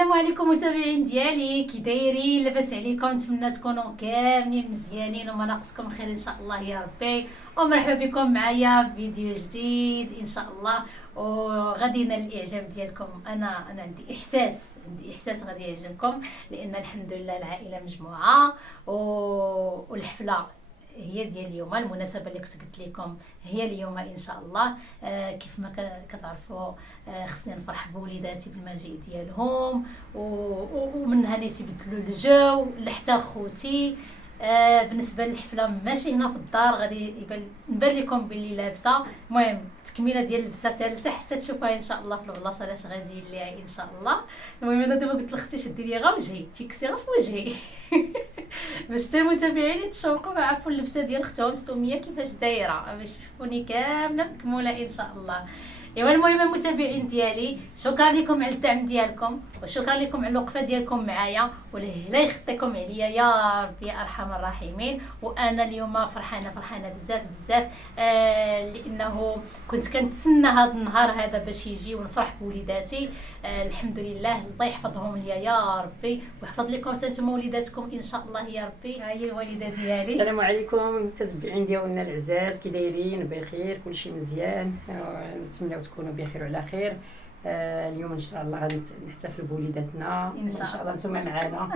السلام عليكم متابعين ديالي، كي دايرين؟ لاباس عليكم؟ نتمنى تكونوا كاملين مزيانين وما ناقصكم خير ان شاء الله يا ربي. ومرحبا بكم معايا في فيديو جديد ان شاء الله، وغادي ينال الاعجاب ديالكم. انا عندي احساس غادي يعجبكم، لان الحمد لله العائله مجموعه والحفله هي ديال اليوم. المناسبه اللي كنت قلت لكم هي اليوم ان شاء الله. كيف ما كتعرفوا، خصني نفرح بوليداتي بالمجيء ديالهم، ومنها نيتي بدلوا الجو لحتى خوتي. بالنسبه للحفله ماشي هنا في الدار، غادي نبان لكم باللي لابسه. المهم التكميله ديال اللبسه حتى لتحت تشوفوها ان شاء الله في البلاصه اللي غادي ليها ان شاء الله. المهم انا دابا قلت لختي شدي لي غا وجهي، فيكسي غا في وجهي باش حتى المتابعين يتشوقوا ويعرفوا اللبسه ديال اختهم سميه كيفاش دايره، باش يشوفوني كامله مكموله ان شاء الله. ايوا المهم المتابعين ديالي، شكرا لكم على الدعم ديالكم، وشكرا لكم على الوقفه ديالكم معايا، ولا يخطيكم عليا يا ربي يا ارحم الراحمين. وانا اليوم فرحانه بزاف لانه كنت كنتسنى هذا النهار هذا باش يجي ونفرح بوليداتي. الحمد لله، الله يحفظهم ليا يا ربي، ويحفظ لكم نتوما وليداتكم ان شاء الله يا ربي. ها هي الوالده ديالي. السلام عليكم المتابعين ديالنا العزاز، كي دايرين؟ بخير، كلشي مزيان، نتمنى تكونوا بخير وعلى خير. اليوم ان شاء الله غادي نحتفلوا بوليداتنا ان شاء الله، نتوما معنا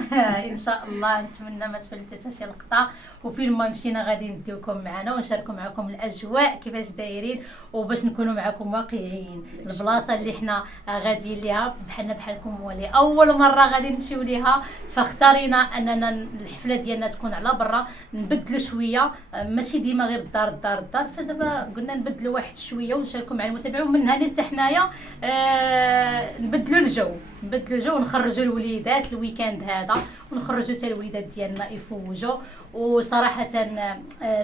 ان شاء الله. نتمنى ما تفلتوا حتى شي لقطه، وفين ما مشينا غادي نديوكم معنا ونشاركوا معكم الاجواء كيفاش دايرين، وباش نكونوا معكم واقعيين. البلاصه اللي حنا غاديين ليها بحالكم ولي اول مره غادي نمشيو ليها، فاختارينا اننا الحفله ديالنا تكون على برا، نبدلوا شويه، ماشي ديما غير الدار. فدابا قلنا نبدلوا واحد شويه ونشاركوا مع المتابعين، ومن هنا حتى حنايا نبدلوا الجو ونخرجوا الوليدات الويكاند هذا، ونخرجوا حتى الوليدات ديالنا يفوجوا. وصراحه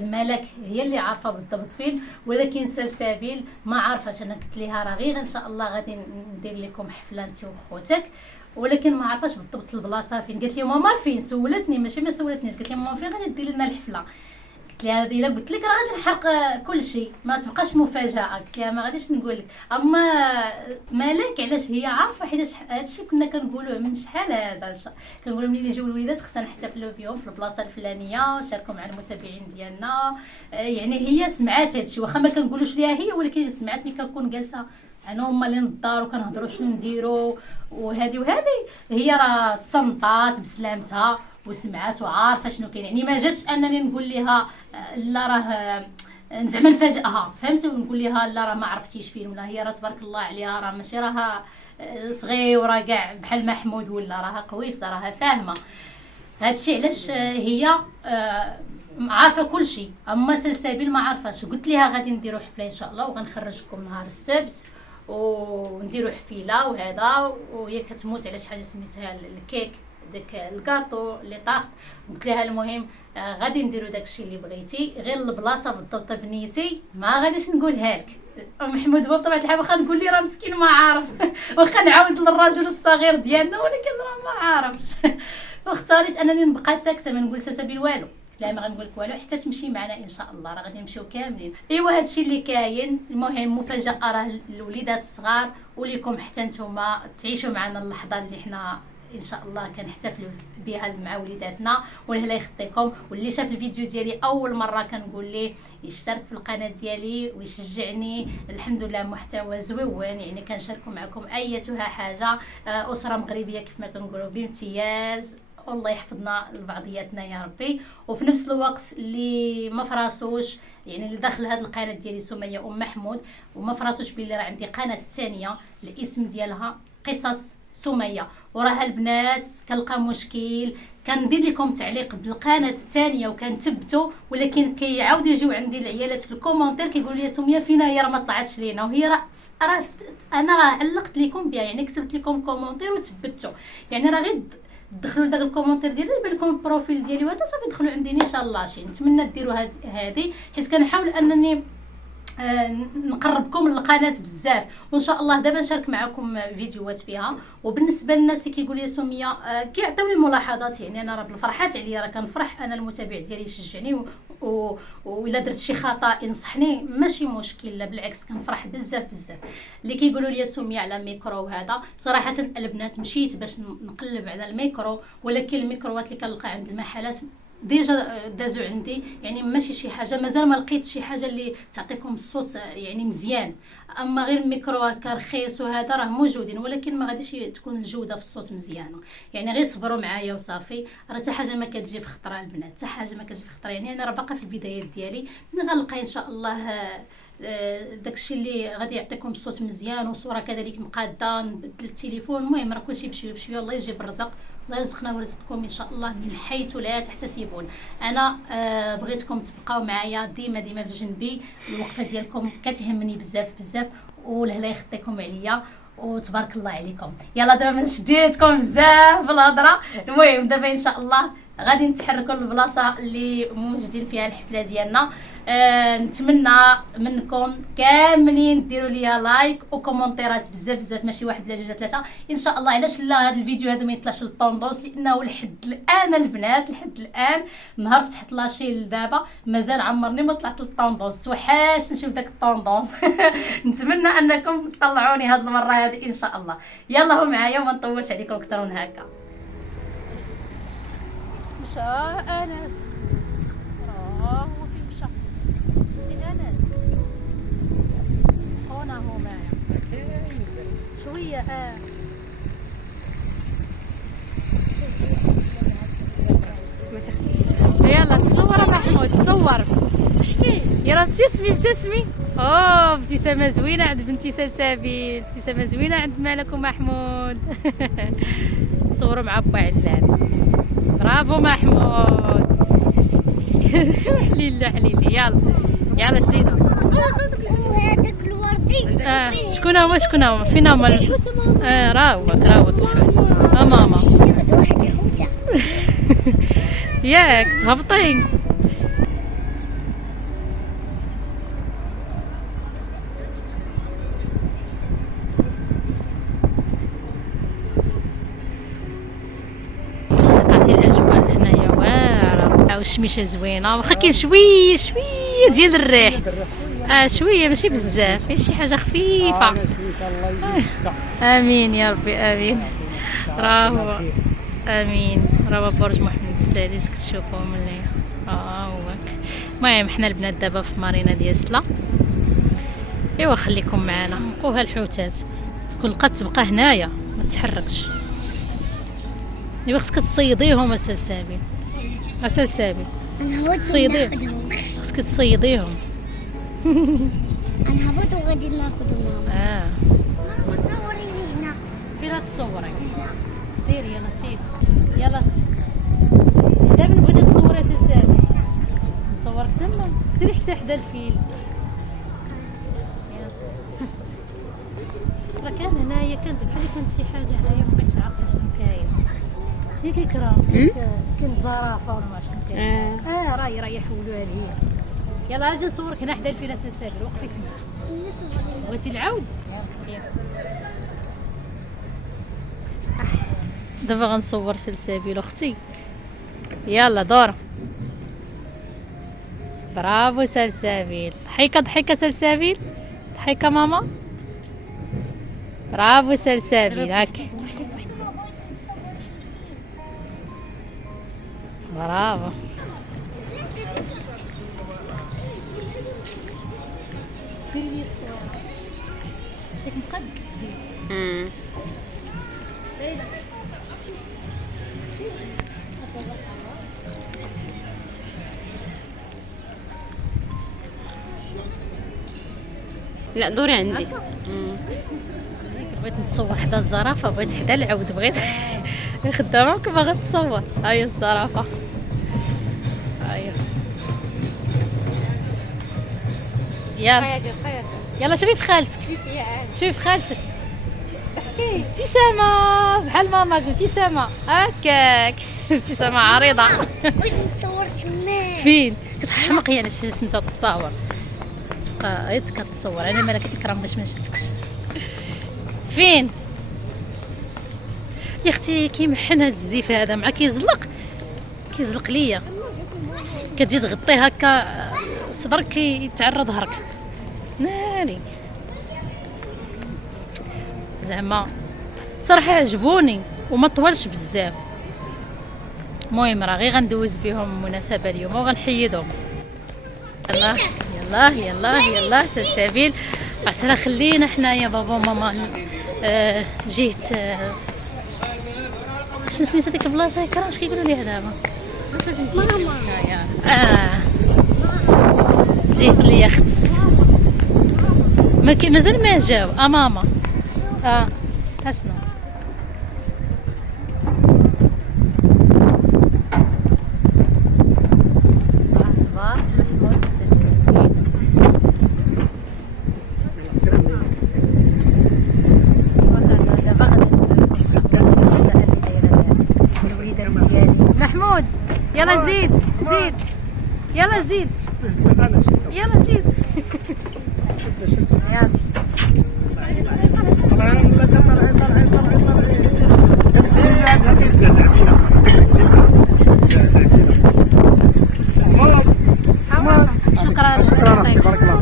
ملك هي اللي عارفه بالضبط فين، ولكن سلسبيل ما عارفاش. انا قلت لها راه غير ان شاء الله غادي ندير لكم حفله انت وخوتك، ولكن ما عرفاش بالضبط البلاصه فين. قالت لي ماما فين؟ سولتني، ماشي ما سولتنيش، قالت لي ماما فين غادي دير لنا الحفله؟ قلت لها الا قلت لك راه غادي نحرق كل شيء، ما تبقاش مفاجاه. قلت لها ما غاديش نقول لك، اما مالك علاش هي عارفه، حيت هادشي كنا كنقولوه من شحال هذا. كنقولوا ملي يجيو الوليدات خصنا نحتفلوا بهم في البلاصه الفلانيه ونشاركوا مع المتابعين ديالنا. يعني هي سمعات هادشي، واخا ما كنقولوش ليها هي، ولكن سمعتني كنكون جالسه انا هما اللي للدار وكنهضروا شنو نديروا وهذه هي راه تصنطات بسلامتها وسمعات وعارفه شنو كاين. يعني ما جاتش انني نقول لها لا راه زعما نفاجئها، فهمتي، ونقول لها لا راه ما عرفتيش فين، ولا هي راه تبارك الله عليها راه ماشي راها صغيره كاع بحال محمود، ولا راها قويفه، راها فاهمه هادشي. علاش هي عارفه كل شيء، اما سلسبيل ما عارفاش. قلت لها غادي نديروا حفله ان شاء الله، وغنخرجكم نهار السبت ونديروا حفيله وهذا، وهي كتموت على شي حاجه سميتها الكيك، داك الكاطو اللي طاحت. قلت لها المهم غادي نديروا داكشي اللي بغيتي، غير البلاصه بالضبط بنيتي ما غاديش نقولها لك. محمود بطبيعه الحال واخا نقول لي راه مسكين ما عارفش واخا نعاود للرجل الصغير ديالنا، ولكن راه ما عارفش واختاريت انني نبقى ساكته، ما نقول سلسبيل والو. لا ما غنقول لك والو حتى تمشي معنا ان شاء الله، راه غادي نمشيو كاملين. ايوا هادشي اللي كاين. المهم مفاجاه راه الوليدات الصغار، وليكم حتى نتوما تعيشوا معنا اللحظه اللي حنا ان شاء الله كنحتفلوا بها مع وليداتنا. ولا يخطيكم، واللي شاف الفيديو ديالي اول مره كنقول ليه يشترك في القناه ديالي ويشجعني. الحمد لله محتوى زوين، يعني كنشاركوا معكم ايتها حاجه. اسره مغربيه كيف ما كنقولوا بامتياز، والله يحفظنا لبعضياتنا يا ربي. وفي نفس الوقت اللي ما فراسوش، يعني اللي داخل هذه القناه ديالي سميه محمود، وما فراسوش بلي راه عندي قناه ثانيه الاسم ديالها قصص سميه، وراها البنات كنلقى مشكل كندير لكم تعليق بالقناه الثانيه وكنثبتوا، ولكن كيعاودوا يجيو عندي العيالات في الكومونتير كيقولوا لي سميه فينا هي راه ما طلعتش لينا، وهي راه انا راه علقت لكم بها، يعني كتبت لكم كومونتير وثبتوا، يعني راه غير دخلوا لداك الكومونتير ديالي يبان لكم البروفيل ديالي، وهذا صافي دخلوا عندي ان شاء الله. شي نتمنى ديروا هذه حيت كنحاول انني نقربكم للقناه بزاف، وان شاء الله دابا نشارك معكم فيديوهات فيها. وبالنسبه للناس اللي كيقول لي سميه كيعطيو لي ملاحظات، يعني انا راه بالفرحات عليا، راه كنفرح انا المتابع ديالي يشجعني وإلا درت شي خطا ينصحني ماشي مشكل، لا بالعكس كنفرح بزاف بزاف. اللي كيقولوا لي سميه على ميكرو وهذا صراحه البنات مشيت باش نقلب على الميكرو، ولكن الميكروات اللي كنلقى عند المحلات ديجا دازو عندي، يعني ماشي شي حاجه، مازال ما لقيت شي حاجه اللي تعطيكم الصوت يعني مزيان. اما غير ميكرو هكا رخيص وهذا راه موجودين، ولكن ما غاديش تكون الجوده في الصوت مزيانه. يعني غير صبروا معايا وصافي، راه حتى حاجه ما كتجي في خطره البنات، حتى حاجه ما كتجي في خطره. يعني انا راه باقا في البدايات ديالي، من غنلقى ان شاء الله داكشي اللي غادي يعطيكم الصوت مزيان وصوره كذلك مقاده، نبدل التليفون. المهم راه كلشي بشويه بشويه، الله يجيب الرزق، الله يرزقنا ورزقكم ان شاء الله من حيث لا تحتسبون. انا بغيتكم تبقاو معايا ديما ديما في جنبي، الوقفه ديالكم كتهمني بزاف بزاف، والهلا يخطيكم عليا وتبارك الله عليكم. يلا دابا ما شديتكم بزاف بالهضره. المهم دابا ان شاء الله غادي نتحركوا للبلاصه اللي موجودين فيها الحفله ديالنا. نتمنى منكم كاملين ديروا ليا لايك وكومونتيرات بزاف بزاف، ماشي واحد لا جوج ثلاثه ان شاء الله. علاش لا هذا الفيديو هذا ما يطلعش للطوندونس؟ لانه لحد الان البنات، لحد الان نهار فتحت لاشي لدابا مازال عمرني ما طلعت للطوندونس، توحاش نشوف داك الطوندونس. نتمنى انكم تطلعوني هذه المره هذه ان شاء الله. يلا هو معايا وما نطولش عليكم اكثر من هكا. مشى انس، هو فين مشى؟ شتي انس هنا هو معايا شويه. يلا تصور محمود، تصور احكي. يلا ابتسمي. اوه ابتسامه زوينه عند بنتي سلسبيل، ابتسامه زوينه عند مالك ومحمود. تصوروا مع با علال. برافو محمود. حليلي يلا زينه. هذاك الوردي شكون هما فين هما؟ راوك الحوت. ماما ياك تهبطين. عرفتي الاجواء هنايا واعره، والشميشه زوينه، واخا كاين شويه ديال الريح، شويه ماشي بزاف، غير شي حاجه خفيفه. امين يا ربي امين. راهو امين، راه برج محمد السادس كتشوفوا ملي هوك. المهم حنا البنات دابا في مارينا ديال سلا. ايوا خليكم معنا نقوها الحوتات، كل قد تبقى هنايا ما تتحركش. ايوا خصك تصيديهم سلسبيل، خصك تصيديهم. انا هبط وغادي ناخذهم. ماما صوريني هنا. فين تصوري؟ سيري يلا سيدي يلا. دابا بغيتي تصوري سلسبيل نصورك تما، سيري حتى حدا الفيل. راه كان هنايا كانت بحال كانت شي حاجه هنايا ما بقيتش عارفه شنو كاين. ياك اكرام كاين زرافه ولا شنو كاين. راهي يحولوا عليا. يلا اجي نصورك هنا حدا الفيل سلسبيل، وقفي تما. بغيتي العود؟ يلا سير. دابا غنصور سلسبيل اختي. يلا دور. برافو سلسبيل، ضحكه سلسبيل، ضحكه ماما. برافو سلسبيل هاك. برافو. ديري لي تصوير ديك مقد الزيت. لا دوري عندي. بغيت نتصور حدا الزرافه، بغيت حدا العود، بغيت خدامه باغا تصور. هاهي الزرافه، هاهي. يلا شوفي في خالتك، ابتسامه بحال ماما، ابتسامه هكاك. ابتسامه عريضه. بغيت نتصور تما. فين كتحمق يعني شي سميتها تصاور. كتبقى غير كتصور على مالك اكرام باش ما نشدكش. فين يا اختي كيمحن هاد الزيف هذا مع كيزلق ليا، كتجي تغطيه هكا صدرك كيتعرى ظهرك ناري. زعما صراحه عجبوني وما طولش بزاف. المهم راه غير غندوز بهم المناسبه اليوم وغنحيدهم. يلا يلا يلا يلا سلسبيل عسى خلينا حنايا بابا وماما. جيت شنو سميت هذيك البلاصه هكا اش كيقولوا ليها دابا؟ ماما. جيت لي اخت مازال ما جاو. ماما اشنو محمود يلا زيد يلا زيد يلا زيد يلا شكرا بارك الله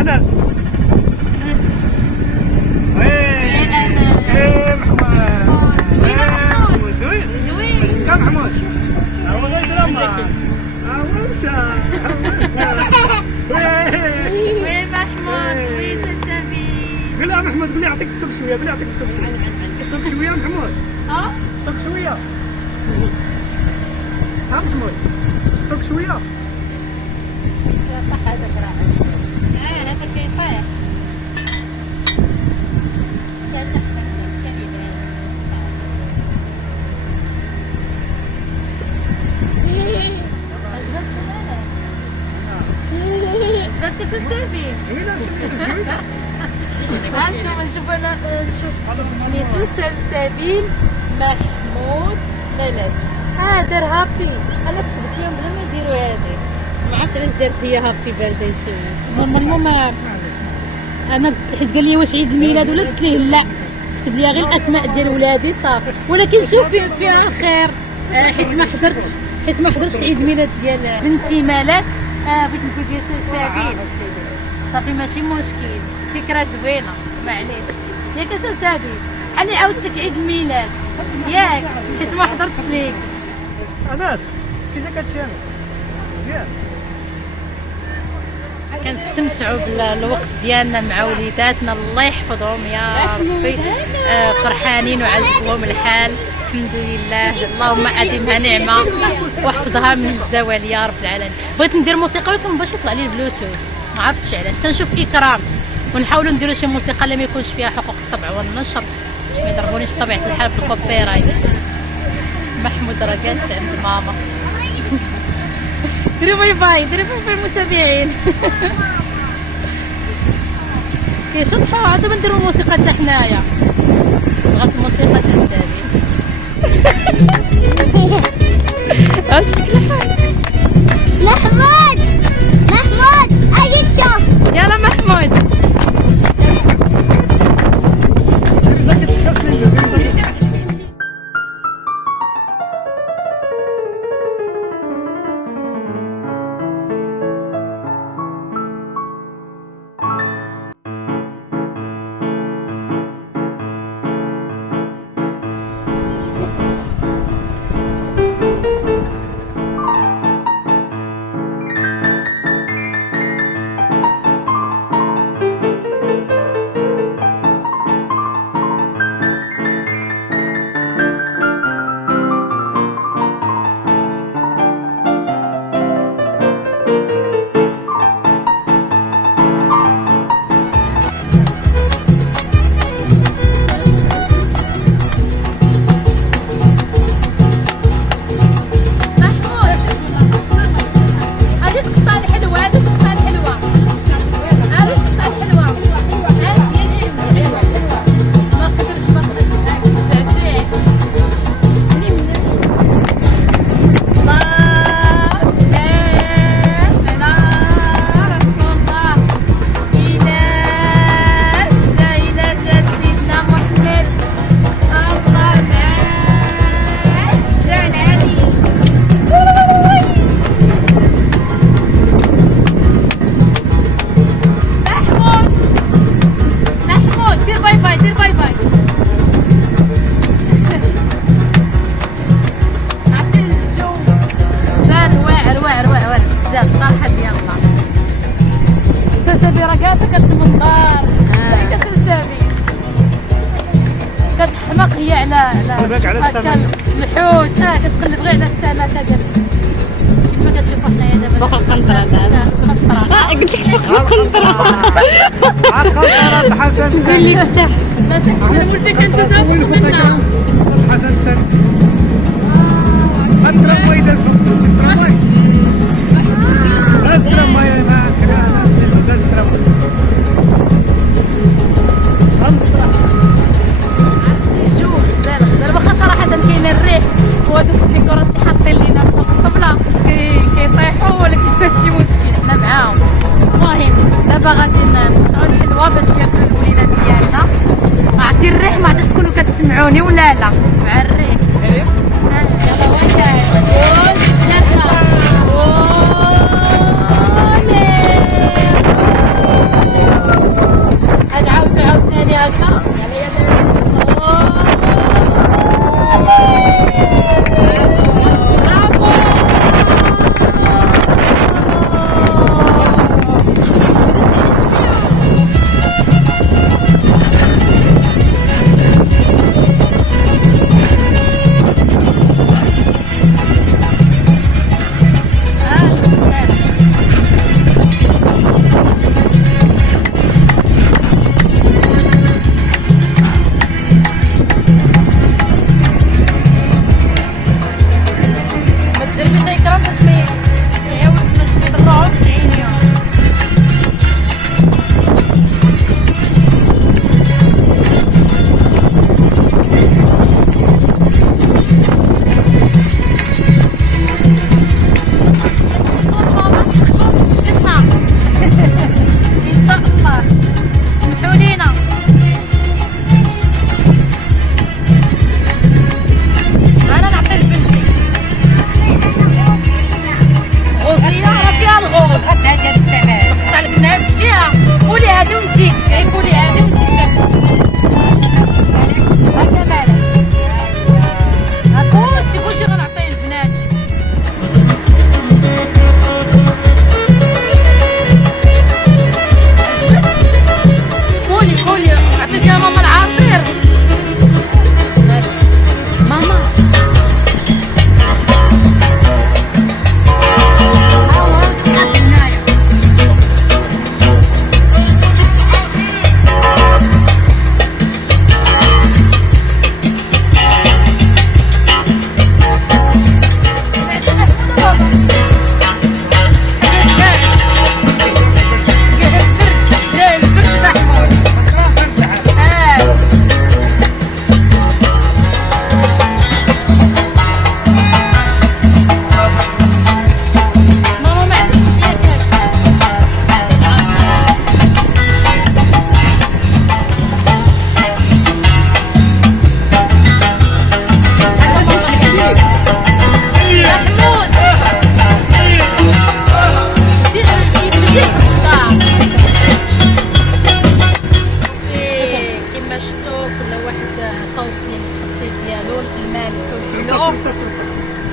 انس زوين كم محمود والله دراما وين محمود وين سلسبيل؟ قول يا محمود قول لي يعطيك تصب شويه قول لي يعطيك تصب شويه صب شويه محمود صب شويه محمود صب شويه صح هذا كراعه هذا كيطيح عجبتك السلسبيل؟ زوينه هانتوما نشوفوا سميتو سلسبيل محمود ملك. دار هابي. انا كتبت لهم بلا ما يديروا هذه. ما عرفتش علاش دارت هي هابي بيرثداي تو. المهم انا حيت قال لي واش عيد الميلاد ولا قلت ليه لا كتب لي غير الاسماء ديال ولادي صافي. ولكن شوف فيها خير حيت ما حضرتش عيد الميلاد ديال بنتي ملك. بغيت نقول ديال سلسبيل صافي ماشي مشكل. فكره زوينه معليش ياك سلسبيل بحال عاودت لك عيد الميلاد ياك حيت ما حضرتش ليك. انس كي جاك هادشي مزيان. كنستمتعوا بالوقت ديالنا مع وليداتنا الله يحفظهم يا ربي. فرحانين وعجبهم الحال الحمد لله. اللهم ادمها نعمه واحفظها من الزوال يا رب العالمين. بغيت ندير موسيقى ولكن باش يطلع لي البلوتوث ما عرفتش علاش. تنشوف اكرام ونحاولوا نديروا شي موسيقى اللي ما يكونش فيها حقوق الطبع والنشر باش ما يضربونيش بطبيعه الحال بالكوبي رايت. محمود راه جالس عند ماما. ديري باي باي المتابعين. كيشطحوا عاد نديروا الموسيقى حتى حنايا. بغات الموسيقى سلسبيل. اش فيك الحال؟ محمود اجي تشوف. يلا محمود سلسبي راه كاسه كتمنظر هي كسلسبي كتحمق هي على هكا الحوت كتقلب غير على السمكه ديال كما كتشوفوا حنايا دابا فوق القنطرة دابا قلت لك فوق القنطرة القنطرة حسن قول لي فتح ما تحسن ولدك انت تاخذ منها حسن ثاني الترامواي داز الترامواي الترامواي انا داز الترامواي واخا صراحه كاين الريح وهذوك الديكورات اللي حاطين لينا فوق الطبله كيطيحوا ولكن ماشي مشكل حنا معاهم. المهم دابا غادي نقطعوا الحلوه باش ياكلوا الوليدات ديالنا. عرفتي الريح ما عرفتش تكونوا كتسمعوني ولا لا مع الريح. يلا واحد ثلاثه عاود ثاني هكا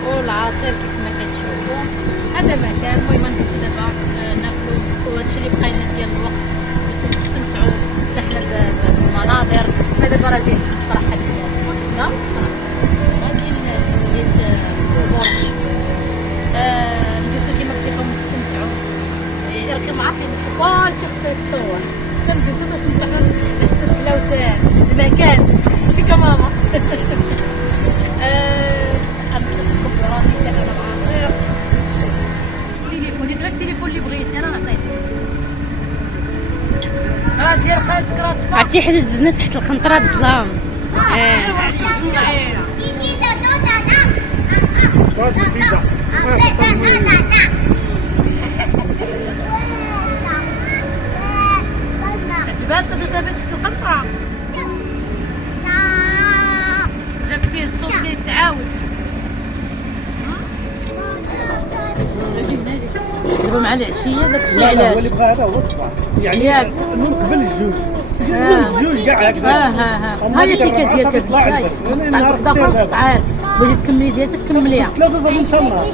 والعصير كيف ما كتشوفوا. هذا مكان المهم نجلسوا دابا ناكلوا وهادشي اللي بقى لنا ديال الوقت باش نستمتعوا حتى حنا بالمناظر. دابا راه جايين الصراحه وحده الصراحه غادي نجلس البرج نجلسوا كيما قلت لكم نستمتعوا. راكم عارفين كلشي خصو يتصور نجلسوا باش نطلعوا نحسوا بلاوتان المكان ديك ماما. التليفون اللي بغيتي انا نعطيك راه ديال خالتك راه عرفتي حيت دزنا تحت القنطره الظلام. عجباتك تسافر تحت القنطره جاك فيه الصوت كيتعاود. دابا مع العشيه داكشي علاش هو اللي بغا هذا هو الصباح يعني من قبل الجوج الجوج كاع هكذا. ها هي اللي كدير كتطلع النهار تعال بغيتي تكملي ديالتك كمليها 3 صافي ان شاء الله.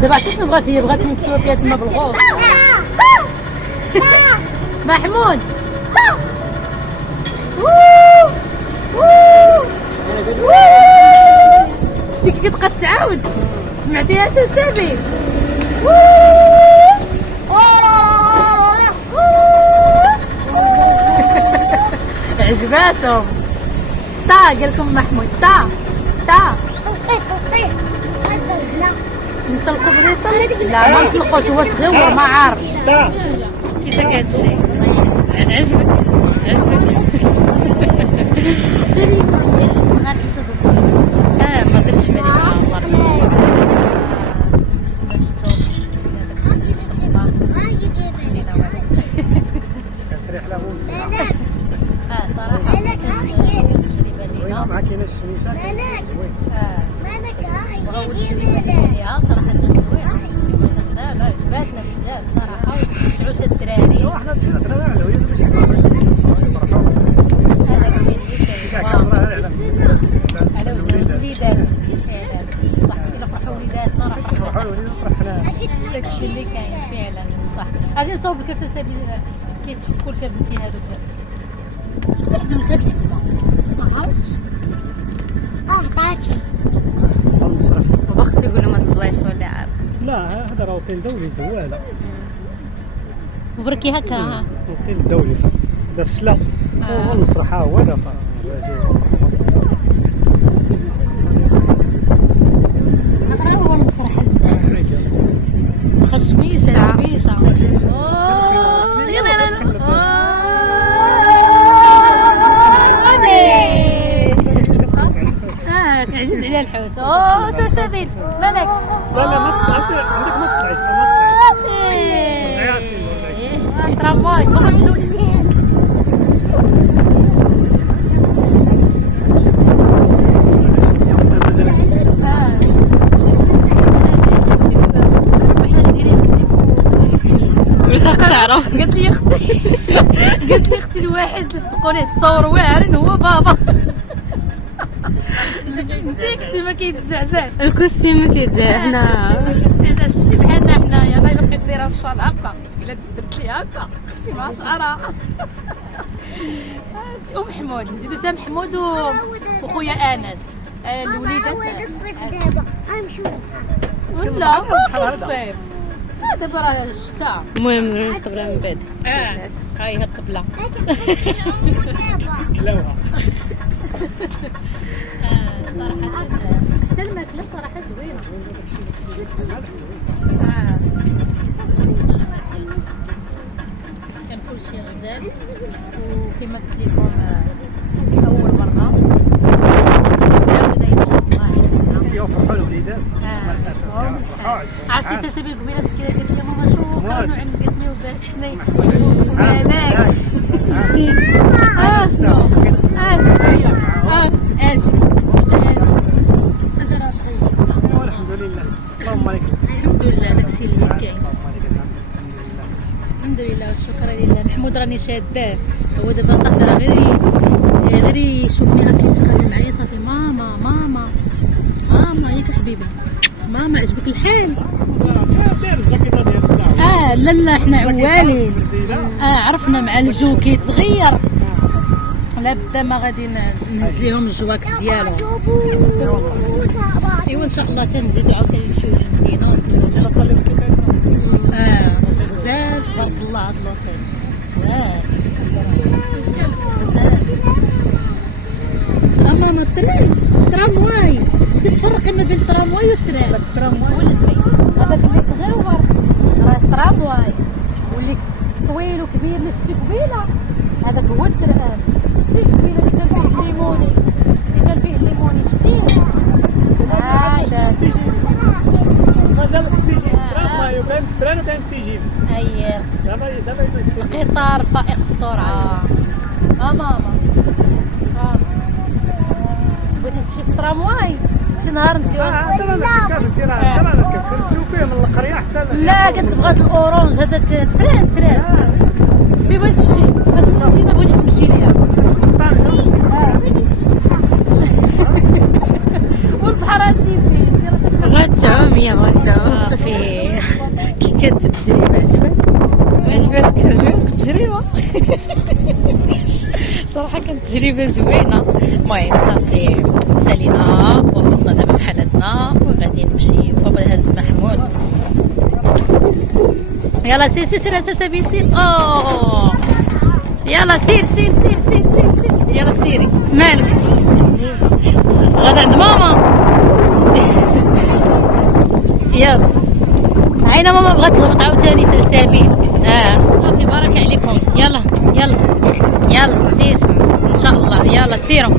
دابا عرفتي شنو بغات هي بغات نكتبها فيها تما بالغوص محمود شتي كي كتبقى تعاود سمعتي يا سلسبيل عجباتهم تا قال لكم محمود تا نطلقوا بغيت يطلق لا ما نطلقوش هو صغير ما عارفش كيفاش هادشي عجبك ما درتش بالي ما صبرتش صراحه تجربه لينا ما كايناش الشميشه بغاو تجربه فيها صراحه زوينه غزاله عجباتنا بزاف صراحه واستمتعوا حتى الدراري وحنا مشينا درنا على الويز باش يفرحوا هذاك الشيء اللي كاين على وجه الوليدات صح الا فرحوا وليداتنا راه فرحنا داك الشيء اللي كاين فعلا صح اجي نصاوب لك اساسا كيتفكوا لك بنتي هذوك شكون حزم لك هاد الحزمه ما عرفتش عطاتي المسرح وبخص يقولوا ما تبغيش ولا عارف. لا هذا راه اوتيل دولي زواله وبركي هكا اوتيل دولي هذا في سلا هو المسرح هو هذا شنو هو المسرح خشميشه عزيز عليها الحوت سلسبيل مالك لا ما انت عندك ما تطلعيش رجعي ترامواي بغا نمشيو قالت لي اختي الواحد اللي صدقوا ليه تصور واعرين هو بابا الكسي ما كيتزعزعش الكرسي ما تيتزعزع حنا ما كيتزعزعش ماشي بحالنا حنايا الله الا بقيت دايره الشال هكا الا درت لي هكا اختي مع شعرها ومحمود نزيدو حتى محمود وخويا انس الوليدات ولا في الصيف دابا راه الشتاء المهم الطبله من بعد هاي هي الطبله كلاوها صراحه حتى الماكله صراحه زوينه كان كلشي غزال وكما قلت لكم اول مره متعوده ان شاء الله على شنا يفرحوا الوليدات عرفتي سلسبيل قبيله مسكينه قالت لي ماما شوف كانوا علقتني وباستني مالك شنو الحمد لله اللهم لك الحمد لله داكشي اللي كاين الحمد لله والشكر لله محمود راني شاداه هو دابا صافي راه غير يشوفني هكا يتقابل معايا صافي ماما ياك حبيبي ماما عجبك الحال داير الجاكيطه ديال التاع لا حنا عوالين عرفنا مع الجو كيتغير لا بدا ما غادي نهز ليهم الجواكت ديالهم ايوا ان شاء الله تنزيدو عاوتاني نمشيو للمدينه غزال تبارك الله هاد الوطن غزال ماما ترامواي تفرقي ما بين الترامواي والترام تولفي هذاك اللي صغيور راه الترامواي واللي طويل وكبير اللي شتي قبيله هذاك هو الترام شتي قبيله اللي كان فيه الليموني شتي هذاك غزال تيجي ترامواي وكان تران وكان تيجي اييه دابا يدوز القطار فائق السرعه ماما بغيتي تمشي في الترامواي شي نهار نديرو دابا نركب كنمشيو فيه من القريه حتى لا قالت لك بغات الاورانج هذاك تران فين بغيتي تمشي باش المدينه بغيتي تمشي ليها والبحر هادي فين غتعوم يا غتعوم فيه كي كانت التجربه عجبتك جوج عجبتك التجربه؟ صراحه كانت تجربه زوينه. المهم صافي سالينا ووقفنا دابا بحالتنا وغادي نمشي. بابا هز محمود. يلا سير سير سير سير سير. اوه يلا سير سير سير سير سير سير. يلا سيري. مالك؟ غدا عند ماما. يلا عينا ماما بغات تهبط عاوتاني سلسابيل. صافي بارك عليكم. يلا يلا يلا سير ان شاء الله. يلا سيروا.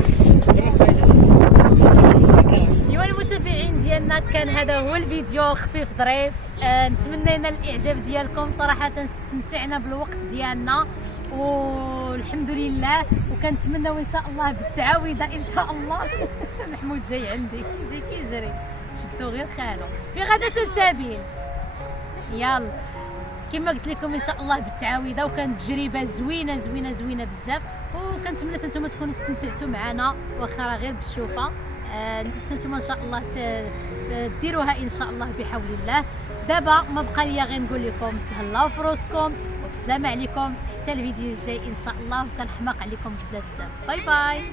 ايوا المتابعين ديالنا كان هذا هو الفيديو خفيف ظريف. نتمنينا الاعجاب ديالكم. صراحه استمتعنا بالوقت ديالنا والحمد لله، وكنتمناو ان شاء الله بالتعاويده ان شاء الله. محمود جاي عندي جاي كيجري شدو غير خالو في غدا سلسابيل. يلا كما قلت لكم ان شاء الله بالتعاويده، وكانت تجربه زوينه زوينه زوينه بزاف، وكنتمنى نتوما تكونوا استمتعتوا معنا واخا راه غير بالشوفه. نتوما ان شاء الله ديروها ان شاء الله بحول الله. دابا ما بقى ليا غير نقول لكم تهلاو في روسكم وبسلامه عليكم حتى الفيديو الجاي ان شاء الله، وكنحماق عليكم بزاف بزاف. باي باي.